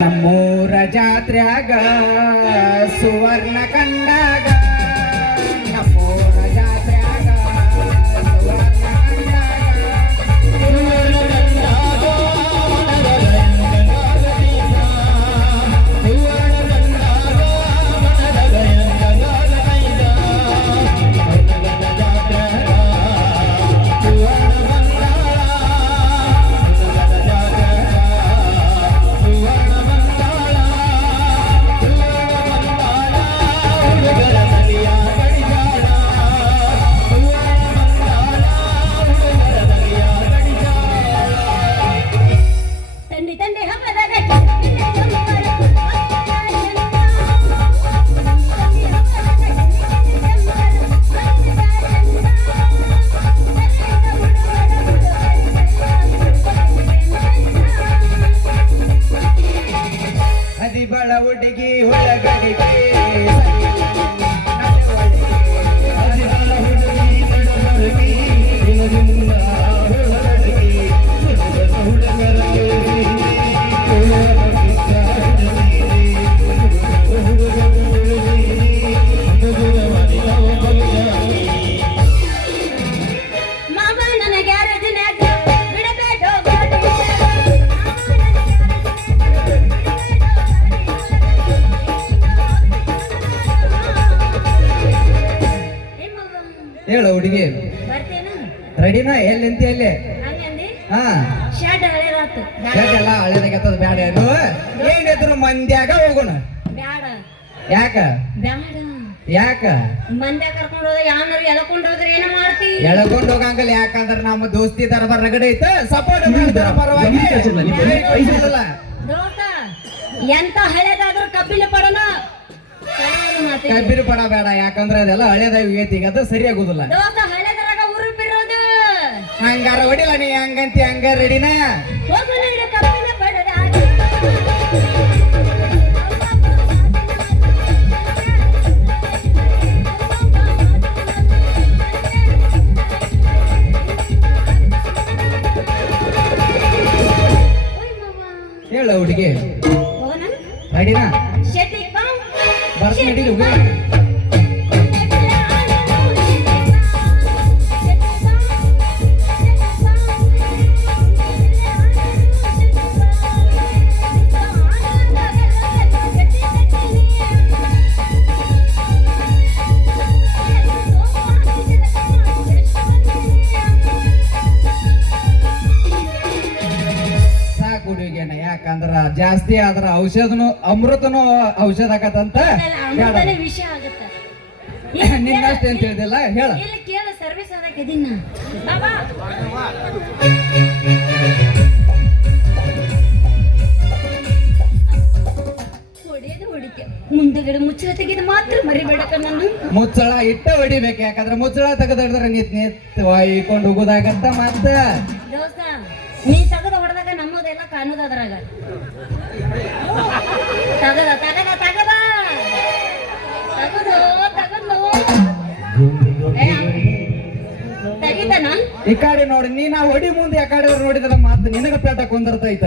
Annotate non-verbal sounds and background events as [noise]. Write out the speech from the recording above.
ನಮ್ಮೂರ ಜಾತ್ರ್ಯಾಗ ಸುವರ್ಣ ಹೇಳು ಹುಡುಗಿ. ರೆಡಿನಾ? ಎಲ್ಲಿ ನಿಂತಿ ಅಲ್ಲಿ ಹಾ. ಶಾಟ್ ಹಳೇದಾತು. ಎಲ್ಲ ಹಳೆದಾಗತ್ತದ ಬ್ಯಾಡ ಅದು ಏನಿದ್ರು ಮಂದ್ಯಾಗ ಹೋಗೋಣ. ಬ್ಯಾಡ. ಯಾಕ? ಬ್ಯಾಡ. ಯಾಕ? ಕರ್ಕೊಂಡು ಎಳ್ಕೊಂಡು ಹೋದ್ರೆ ಏನ ಮಾಡ್ತಿ? ಎಳ್ಕೊಂಡು ಹೋಗಂಗಲ್ಲ. ಯಾಕಂದ್ರ ನಮ್ಮ ದೋಸ್ತಿ ದರಬ ರಗಡೆ ಐತ. ಸಪೋರ್ಟ್ ಮಾಡ್ತಾರ ಪರವಾಗಿ. ದೋಸ್ತ ಎಂತ ಹಳೆದಾದ್ರೂ ಕಬ್ಬಿನ ಪಡನ ಕಬ್ಬಿರು ಪಡ ಬೇಡ ಯಾಕಂದ್ರೆ ಅದೆಲ್ಲ ಹಳೇದಾಗಿ ಐತಿ ಈಗ ಅದು ದೋಸ್ತ ಹಳೇದ್ರಾಗ ಉರು ಬಿರೋದು ಹಂಗಾರ ಹೊಡಿಲ್ಲ ನೀ ಹಂಗಂತಿ ಹಂಗ ರೆಡಿನ? ಕಬ್ಬಿನ ಪಡದ ಹೇಳ ಹುಡುಗಿ. ರೆಡಿನ? ಶೆಟ್ಟಿ Imagina, ಜಾಸ್ತಿ ಆದ್ರ ಔಷಧನು ಅಮೃತನು ಔಷಧ ಆಗತ್ತಂತ ವಿಷಯ ಆಗುತ್ತೆ. [laughs] ನಿನ್ನಷ್ಟೇ ಅಂತ ಹೇಳಿದಿಲ್ಲ ಹೇಳ. ಇಲ್ಲಿ ಕೇಳು ಸರ್ವಿಸ್ ಅದಕ್ಕೆ ದಿನ ಹೊಡೆಯೋದು ಹೊಡಿಕೆ. ಮುಂದಗಡೆ ಮುಚ್ಚಳ ತೆಗೆದು ಮಾತ್ರ ಮರಿಬೇಡ ನಾನು ಮುಚ್ಚಳ ಇಟ್ಟ ಹೊಡಿಬೇಕು ಯಾಕಂದ್ರೆ ಮುಚ್ಚಳ ತೆಗೆದಿಡಿದ್ರೆ ನಿತ್ ನಿತ್ ವಾಯ್ಕೊಂಡು ಹೋಗೋದಾಗತ್ತ ಮತ್ತ. ದೋಸ್ತ ನೀ ತಗದ ಹೊಡೆದಾಗ ಕಾಣುದು ಅದ್ರಾಗ. ತಗದ ತಗದ ತಗದ. ತಗದು ತಗದು. ಈ ಕಡೆ ನೋಡಿ, ನೀ ನಾ ಹೊಡಿ ಮುಂದೆ ಆ ಕಡೆ ನೋಡಿದ್ರೆ ಮಾತು ನಿನಗ ಪೇಟ ಕುಂದಿರ್ತೈತ.